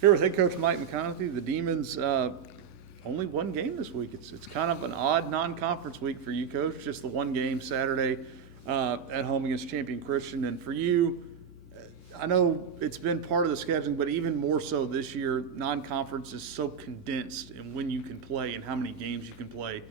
Here with head coach Mike McConathy, the Demons only one game this week. It's kind of an odd non-conference week for you, Coach. Just the one game Saturday at home against Champion Christian. And for you, I know it's been part of the scheduling, but even more so this year, non-conference is so condensed in when you can play and how many games you can play.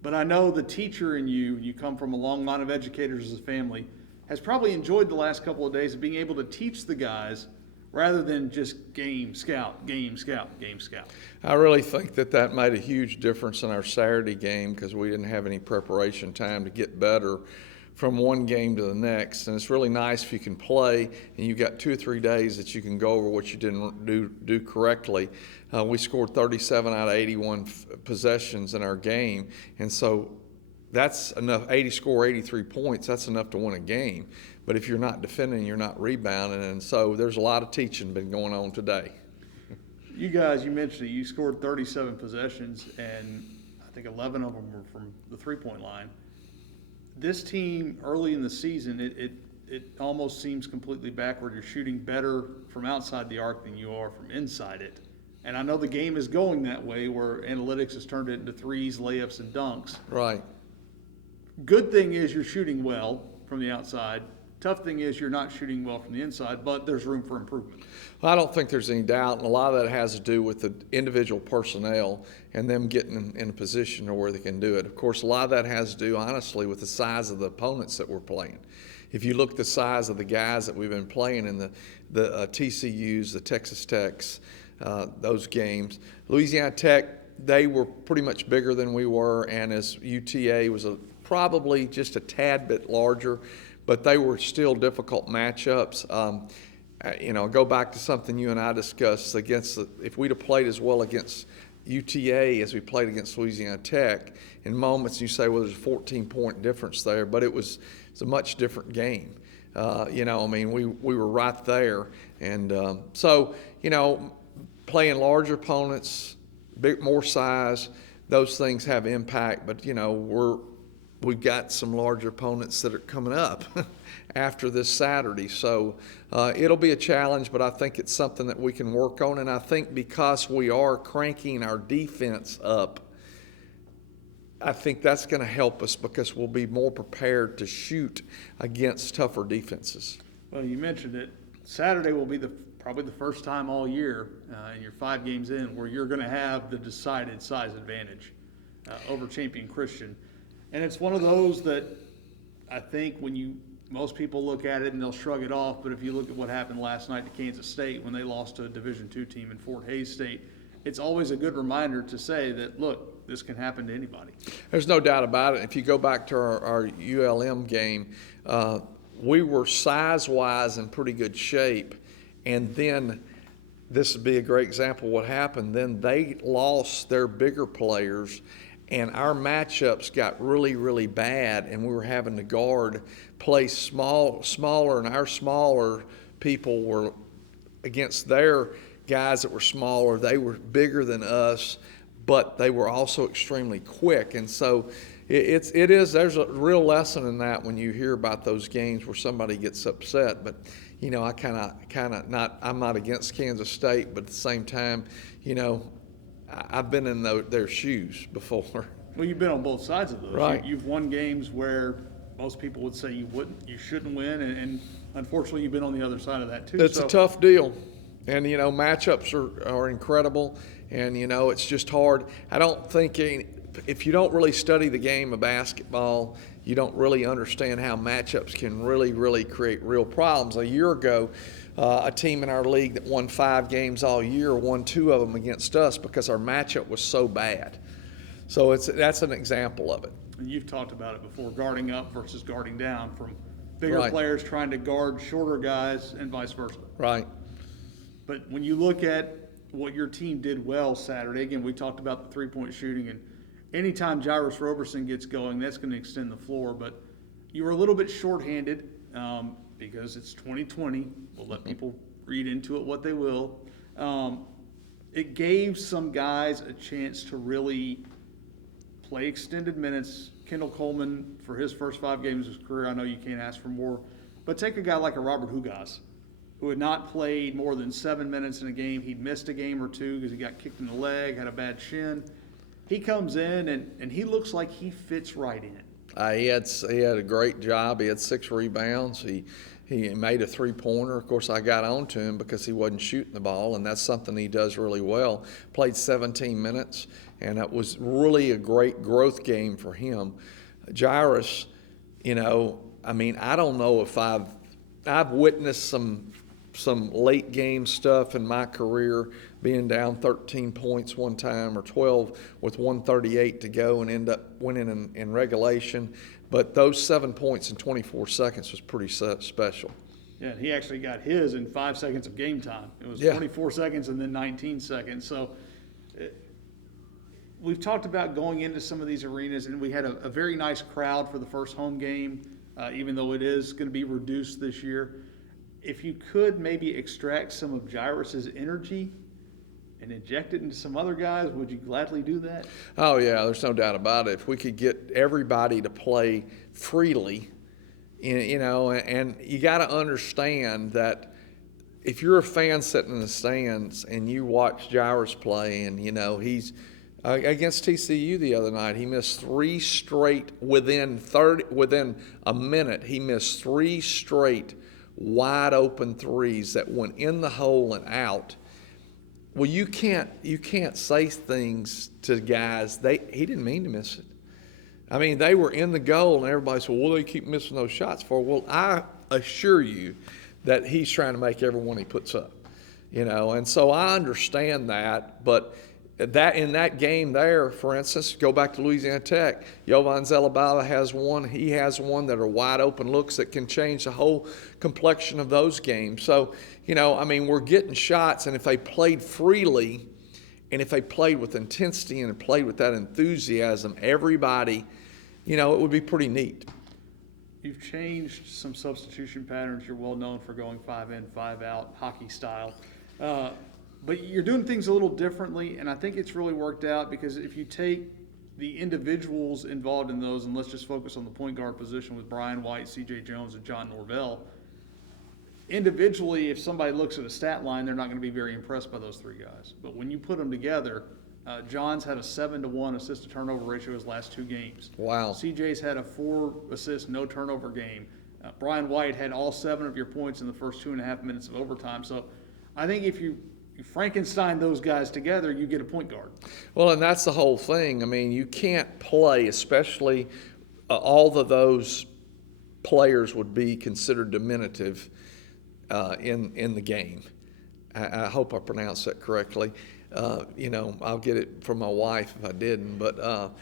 But I know the teacher in you come from a long line of educators as a family, has probably enjoyed the last couple of days of being able to teach the guys rather than just game scout, game scout, game scout. I really think that made a huge difference in our Saturday game because we didn't have any preparation time to get better from one game to the next. And it's really nice if you can play and you've got 2 or 3 days that you can go over what you didn't do correctly. We scored 37 out of 81 possessions in our game, and so that's enough. 83 points, that's enough to win a game. But if you're not defending, you're not rebounding, and so there's a lot of teaching been going on today. You guys, you mentioned it, you scored 37 possessions, and I think 11 of them were from the three-point line. This team, early in the season, it almost seems completely backward. You're shooting better from outside the arc than you are from inside it. And I know the game is going that way where analytics has turned it into threes, layups, and dunks. Right. Good thing is you're shooting well from the outside. Tough thing is you're not shooting well from the inside, but there's room for improvement. Well, I don't think there's any doubt, and a lot of that has to do with the individual personnel and them getting in a position where they can do it. Of course, a lot of that has to do, honestly, with the size of the opponents that we're playing. If you look at the size of the guys that we've been playing in the TCUs, the Texas Techs, those games, Louisiana Tech, they were pretty much bigger than we were, and as UTA was probably just a tad bit larger, but they were still difficult matchups. Go back to something you and I discussed if we'd have played as well against UTA as we played against Louisiana Tech, in moments you say, well, there's a 14-point difference there, but it's a much different game. We were right there. And playing larger opponents, more size, those things have impact, but, we've got some larger opponents that are coming up after this Saturday. So it'll be a challenge, but I think it's something that we can work on. And I think because we are cranking our defense up, I think that's going to help us because we'll be more prepared to shoot against tougher defenses. Well, you mentioned it. Saturday will be probably the first time all year, and you're 5 games in, where you're going to have the decided size advantage over Champion Christian. And it's one of those that I think most people look at it and they'll shrug it off, but if you look at what happened last night to Kansas State when they lost to a Division II team in Fort Hays State, it's always a good reminder to say that, look, this can happen to anybody. There's no doubt about it. If you go back to our ULM game, we were size-wise in pretty good shape, and then this would be a great example of what happened. Then they lost their bigger players, and our matchups got really, really bad, and we were having to play smaller, and our smaller people were against their guys that were smaller. They were bigger than us, but they were also extremely quick. And so there's a real lesson in that when you hear about those games where somebody gets upset. But, I'm not against Kansas State, but at the same time, I've been in their shoes before. Well, you've been on both sides of those. Right. You've won games where most people would say you shouldn't win, and unfortunately you've been on the other side of that too. It's a tough deal, and matchups are incredible, and it's just hard. I don't think if you don't really study the game of basketball, you don't really understand how matchups can really, really create real problems. A year ago, a team in our league that won 5 games all year won 2 of them against us because our matchup was so bad. So that's an example of it. And you've talked about it before, guarding up versus guarding down, from bigger Right. players trying to guard shorter guys and vice versa. Right. But when you look at what your team did well Saturday, again, we talked about the three-point shooting, and anytime Jairus Roberson gets going, that's going to extend the floor. But you were a little bit shorthanded because it's 2020. We'll let people read into it what they will. It gave some guys a chance to really play extended minutes. Kendall Coleman, for his first 5 games of his career, I know you can't ask for more, but take a guy like a Robert Hugas, who had not played more than 7 minutes in a game. He'd missed a game or two because he got kicked in the leg, had a bad shin. He comes in, and he looks like he fits right in. He had a great job. He had 6 rebounds. He made a 3-pointer. Of course, I got on to him because he wasn't shooting the ball, and that's something he does really well. Played 17 minutes, and that was really a great growth game for him. Jairus, I don't know if I've witnessed some late game stuff in my career, being down 13 points one time or 12 with 1:38 to go and end up winning in regulation. But those 7 points in 24 seconds was pretty special. Yeah, he actually got his in 5 seconds of game time. It was 24 seconds and then 19 seconds. So we've talked about going into some of these arenas, and we had a very nice crowd for the first home game, even though it is going to be reduced this year. If you could maybe extract some of Jairus's energy and inject it into some other guys, would you gladly do that? Oh, yeah, there's no doubt about it. If we could get everybody to play freely, and you got to understand that if you're a fan sitting in the stands and you watch Jairus play, and, he's against TCU the other night, he missed 3 straight within a minute. He missed 3 straight wide open threes that went in the hole and out. Well, you can't say things to guys. He didn't mean to miss it. I mean, they were in the goal, and everybody said, "Well, they keep missing those shots for." Well, I assure you that he's trying to make every one he puts up, And so I understand that, but that in that game there, for instance, go back to Louisiana Tech. Jovan Zelabala has one. He has one that are wide open looks that can change the whole complexion of those games. So, we're getting shots, and if they played freely, and if they played with intensity and played with that enthusiasm, everybody, it would be pretty neat. You've changed some substitution patterns. You're well known for going 5 in, 5 out, hockey style. But you're doing things a little differently, and I think it's really worked out because if you take the individuals involved in those, and let's just focus on the point guard position with Brian White, C.J. Jones, and John Norvell, individually, if somebody looks at a stat line, they're not going to be very impressed by those 3 guys. But when you put them together, John's had a 7-to-1 assist-to-turnover ratio his last 2 games. Wow. C.J.'s had a 4-assist, no-turnover game. Brian White had all 7 of your points in the first 2.5 minutes of overtime. So I think if you Frankenstein those guys together, you get a point guard. Well, and that's the whole thing. I mean, you can't play, especially all of those players would be considered diminutive in the game. I hope I pronounced that correctly. I'll get it from my wife if I didn't. But,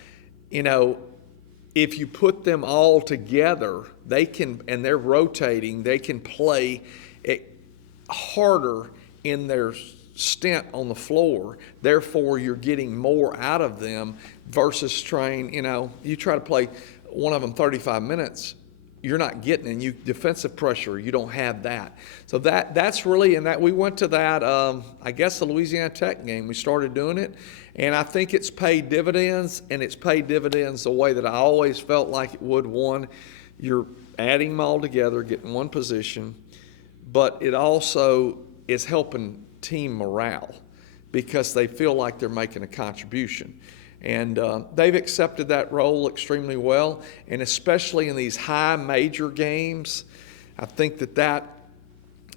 if you put them all together, they can, and they're rotating, they can play it harder in their stint on the floor. Therefore, you're getting more out of them versus trying, you try to play one of them 35 minutes, you're not getting it. You defensive pressure, you don't have that. So that's really, and that we went to that, I guess the Louisiana Tech game. We started doing it, and I think it's paid dividends, and it's paid dividends the way that I always felt like it would. One, you're adding them all together, getting one position, but it also is helping team morale because they feel like they're making a contribution. And they've accepted that role extremely well, and especially in these high major games, I think that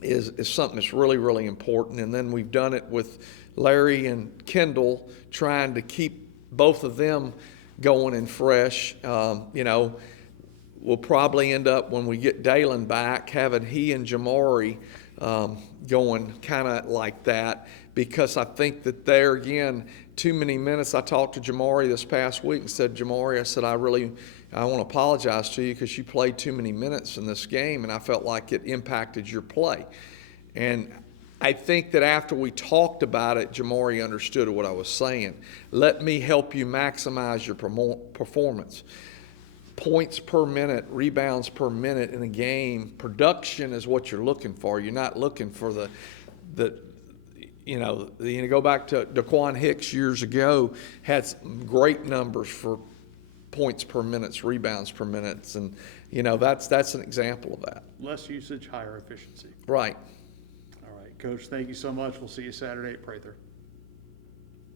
is something that's really, really important. And then we've done it with Larry and Kendall, trying to keep both of them going and fresh. We'll probably end up, when we get Dalen back, having he and Jamari going kind of like that, because I think that there, again, too many minutes. I talked to Jamari this past week and said, Jamari, I said, I want to apologize to you because you played too many minutes in this game, and I felt like it impacted your play. And I think that after we talked about it, Jamari understood what I was saying. Let me help you maximize your performance. Points per minute, rebounds per minute in a game, production is what you're looking for. You're not looking for the go back to Daquan Hicks years ago, had some great numbers for points per minute, rebounds per minute, and that's an example of that. Less usage, higher efficiency. Right. Coach, thank you so much. We'll see you Saturday at Prather.